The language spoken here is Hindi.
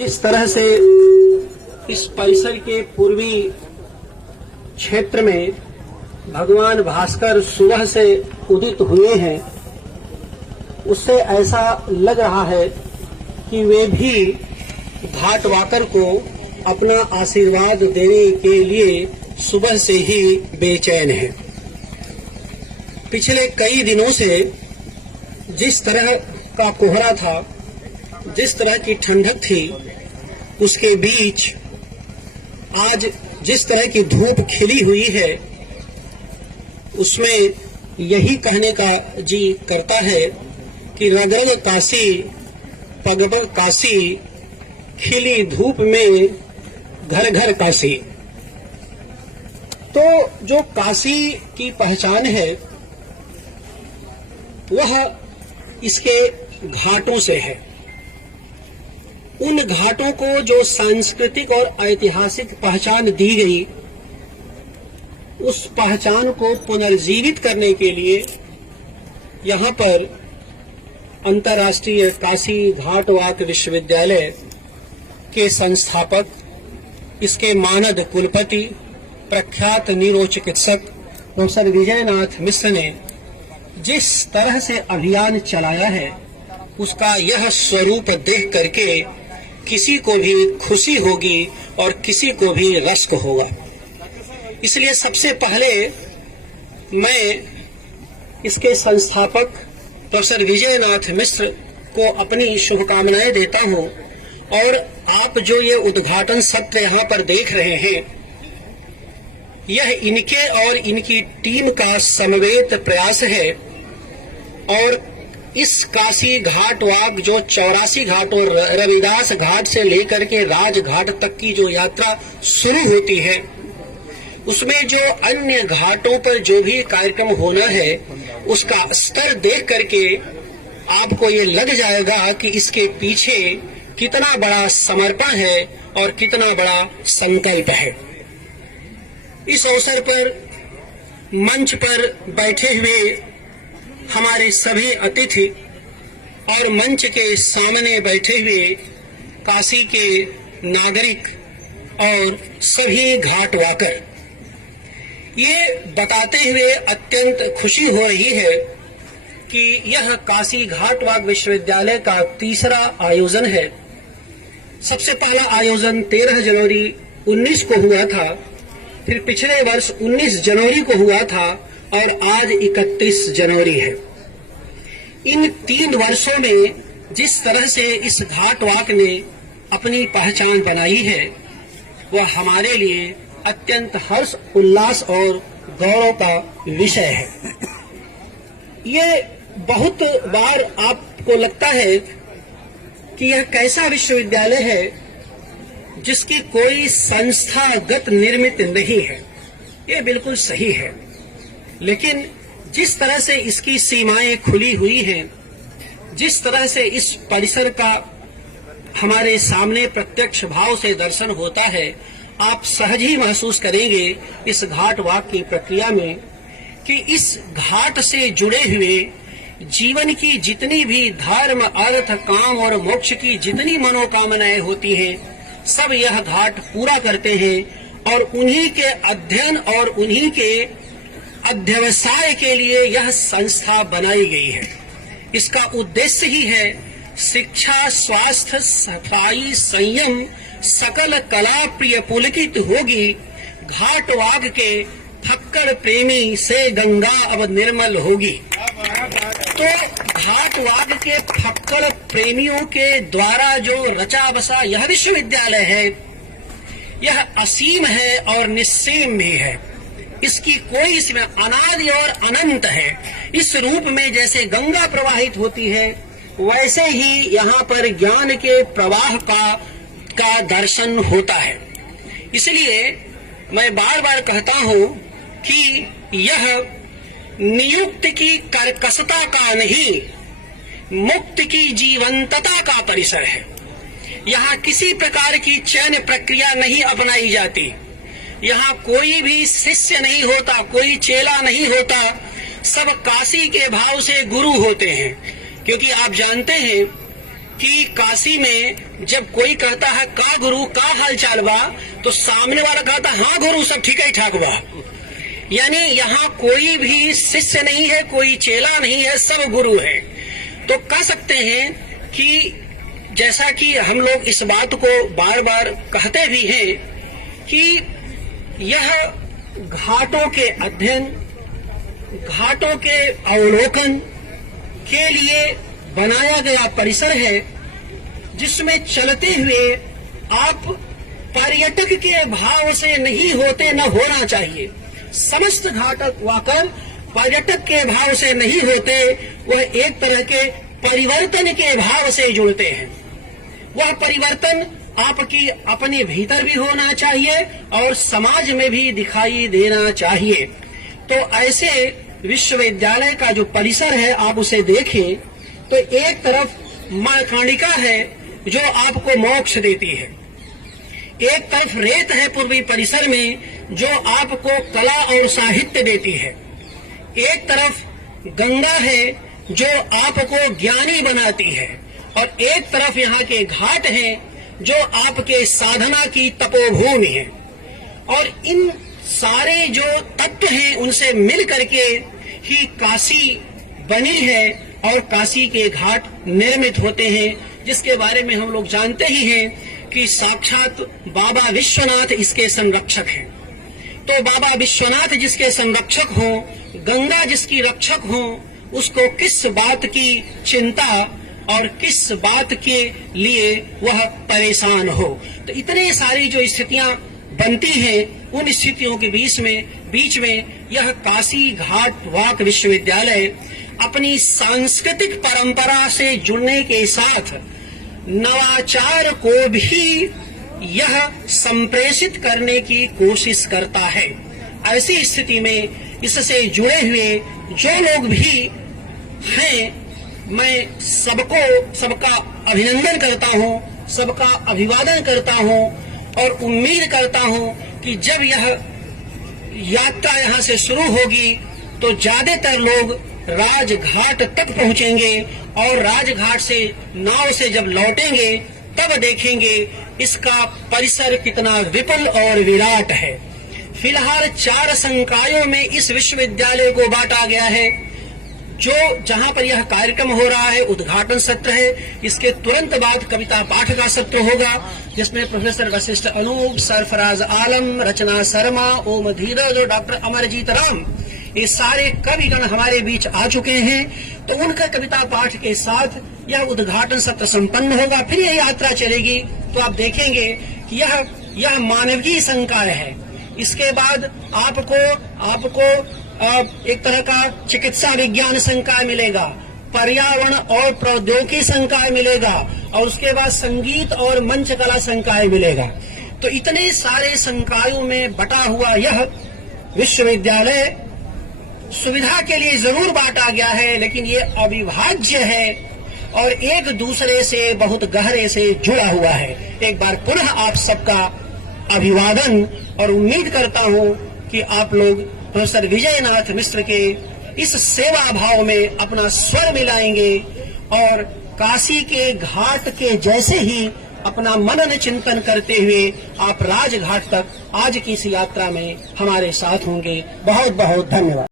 इस तरह से इस परिसर के पूर्वी क्षेत्र में भगवान भास्कर सुबह से उदित हुए हैं, उससे ऐसा लग रहा है कि वे भी घाटवाकर को अपना आशीर्वाद देने के लिए सुबह से ही बेचैन हैं। पिछले कई दिनों से जिस तरह का कोहरा था, जिस तरह की ठंडक थी, उसके बीच आज जिस तरह की धूप खिली हुई है, उसमें यही कहने का जी करता है कि रग रग काशी पग पग काशी, खिली धूप में घर घर काशी। तो जो काशी की पहचान है वह इसके घाटों से है। उन घाटों को जो सांस्कृतिक और ऐतिहासिक पहचान दी गई, उस पहचान को पुनर्जीवित करने के लिए यहाँ पर अंतर्राष्ट्रीय काशी घाटवाक विश्वविद्यालय के संस्थापक, इसके मानद कुलपति, प्रख्यात न्यूरोचिकित्सक प्रोफेसर विजयनाथ मिश्र ने जिस तरह से अभियान चलाया है, उसका यह स्वरूप देख करके किसी को भी खुशी होगी और किसी को भी रश्क होगा। इसलिए सबसे पहले मैं इसके संस्थापक प्रोफेसर विजयनाथ मिश्र को अपनी शुभकामनाएं देता हूं, और आप जो ये उद्घाटन सत्र यहाँ पर देख रहे हैं, यह इनके और इनकी टीम का समवेत प्रयास है। और इस काशी घाट वाक जो 84 घाटों, रविदास घाट से लेकर के राजघाट तक की जो यात्रा शुरू होती है, उसमें जो अन्य घाटों पर जो भी कार्यक्रम होना है, उसका स्तर देख करके आपको ये लग जाएगा कि इसके पीछे कितना बड़ा समर्पण है और कितना बड़ा संकल्प है। इस अवसर पर मंच पर बैठे हुए हमारे सभी अतिथि और मंच के सामने बैठे हुए काशी के नागरिक और सभी घाटवाकर, ये बताते हुए अत्यंत खुशी हो रही है कि यह काशी घाटवाक विश्वविद्यालय का तीसरा आयोजन है। सबसे पहला आयोजन 13 जनवरी 19 को हुआ था, फिर पिछले वर्ष 19 जनवरी को हुआ था और आज 31 जनवरी है। इन 3 वर्षों में जिस तरह से इस घाटवाक ने अपनी पहचान बनाई है, वह हमारे लिए अत्यंत हर्ष, उल्लास और गौरव का विषय है। ये बहुत बार आपको लगता है कि यह कैसा विश्वविद्यालय है जिसकी कोई संस्थागत निर्मित नहीं है। ये बिल्कुल सही है, लेकिन जिस तरह से इसकी सीमाएं खुली हुई हैं, जिस तरह से इस परिसर का हमारे सामने प्रत्यक्ष भाव से दर्शन होता है, आप सहज ही महसूस करेंगे इस घाट वाक की प्रक्रिया में कि इस घाट से जुड़े हुए जीवन की जितनी भी धर्म, अर्थ, काम और मोक्ष की जितनी मनोकामनाएं होती हैं, सब यह घाट पूरा करते हैं। और उन्हीं के अध्ययन और उन्हीं के अध्यवसाय के लिए यह संस्था बनाई गई है। इसका उद्देश्य ही है शिक्षा, स्वास्थ्य, सफाई, संयम, सकल कला प्रिय पुलकित होगी। घाट वाक के फक्कड़ प्रेमी से गंगा अब निर्मल होगी। तो घाट वाक के फक्कड़ प्रेमियों के द्वारा जो रचा बसा यह विश्वविद्यालय है, यह असीम है और निस्सीम भी है। इसकी कोई इसमें अनादि और अनंत है। इस रूप में जैसे गंगा प्रवाहित होती है, वैसे ही यहाँ पर ज्ञान के प्रवाह का दर्शन होता है। इसलिए मैं बार बार कहता हूँ कि यह नियुक्त की कर्कशता का नहीं, मुक्त की जीवंतता का परिसर है। यहाँ किसी प्रकार की चयन प्रक्रिया नहीं अपनाई जाती। यहाँ कोई भी शिष्य नहीं होता, कोई चेला नहीं होता, सब काशी के भाव से गुरु होते हैं। क्योंकि आप जानते हैं कि काशी में जब कोई कहता है का गुरु का हाल चाल बा, तो सामने वाला कहता हाँ गुरु सब ठीक ही ठाक बा। यानी यहाँ कोई भी शिष्य नहीं है, कोई चेला नहीं है, सब गुरु है। तो कह सकते हैं कि जैसा कि हम लोग इस बात को बार बार कहते भी हैं कि यह घाटों के अध्ययन, घाटों के अवलोकन के लिए बनाया गया परिसर है, जिसमें चलते हुए आप पर्यटक के भाव से नहीं होते, न होना चाहिए। समस्त घाटक वाकर पर्यटक के भाव से नहीं होते, वह एक तरह के परिवर्तन के भाव से जुड़ते हैं। वह परिवर्तन आपकी अपने भीतर भी होना चाहिए और समाज में भी दिखाई देना चाहिए। तो ऐसे विश्वविद्यालय का जो परिसर है, आप उसे देखें तो एक तरफ मां काणिका है जो आपको मोक्ष देती है, एक तरफ रेत है पूर्वी परिसर में जो आपको कला और साहित्य देती है, एक तरफ गंगा है जो आपको ज्ञानी बनाती है, और एक तरफ यहाँ के घाट हैं जो आपके साधना की तपोभूमि है। और इन सारे जो तत्व हैं उनसे मिल करके ही काशी बनी है और काशी के घाट निर्मित होते हैं, जिसके बारे में हम लोग जानते ही हैं कि साक्षात बाबा विश्वनाथ इसके संरक्षक हैं। तो बाबा विश्वनाथ जिसके संरक्षक हो, गंगा जिसकी रक्षक हो, उसको किस बात की चिंता और किस बात के लिए वह परेशान हो। तो इतने सारी जो स्थितियां बनती हैं, उन स्थितियों के बीच में यह काशी घाट वाक विश्वविद्यालय अपनी सांस्कृतिक परंपरा से जुड़ने के साथ नवाचार को भी यह संप्रेषित करने की कोशिश करता है। ऐसी स्थिति में इससे जुड़े हुए जो लोग भी हैं, मैं सबका अभिनंदन करता हूं, सबका अभिवादन करता हूं और उम्मीद करता हूं कि जब यह यात्रा यहां से शुरू होगी तो ज्यादातर लोग राजघाट तक पहुंचेंगे और राजघाट से नाव से जब लौटेंगे तब देखेंगे इसका परिसर कितना विपुल और विराट है। फिलहाल 4 संकायों में इस विश्वविद्यालय को बांटा गया है। जो जहां पर यह कार्यक्रम हो रहा है उद्घाटन सत्र है, इसके तुरंत बाद कविता पाठ का सत्र होगा, जिसमें प्रोफेसर वशिष्ठ अनूप, सरफराज आलम, रचना शर्मा, ओम धीरज और डॉक्टर अमरजीत राम, ये सारे कविगण हमारे बीच आ चुके हैं। तो उनका कविता पाठ के साथ यह उद्घाटन सत्र संपन्न होगा। फिर यह यात्रा चलेगी तो आप देखेंगे कि यह मानवीय संकाय है। इसके बाद आपको एक तरह का चिकित्सा विज्ञान संकाय मिलेगा, पर्यावरण और प्रौद्योगिकी संकाय मिलेगा, और उसके बाद संगीत और मंच कला संकाय मिलेगा। तो इतने सारे संकायों में बटा हुआ यह विश्वविद्यालय सुविधा के लिए जरूर बांटा गया है, लेकिन ये अविभाज्य है और एक दूसरे से बहुत गहरे से जुड़ा हुआ है। एक बार पुनः आप सबका अभिवादन और उम्मीद करता हूं कि आप लोग प्रोफेसर विजयनाथ मिश्र के इस सेवा भाव में अपना स्वर मिलाएंगे और काशी के घाट के जैसे ही अपना मनन चिंतन करते हुए आप राजघाट तक आज की इस यात्रा में हमारे साथ होंगे। बहुत बहुत धन्यवाद।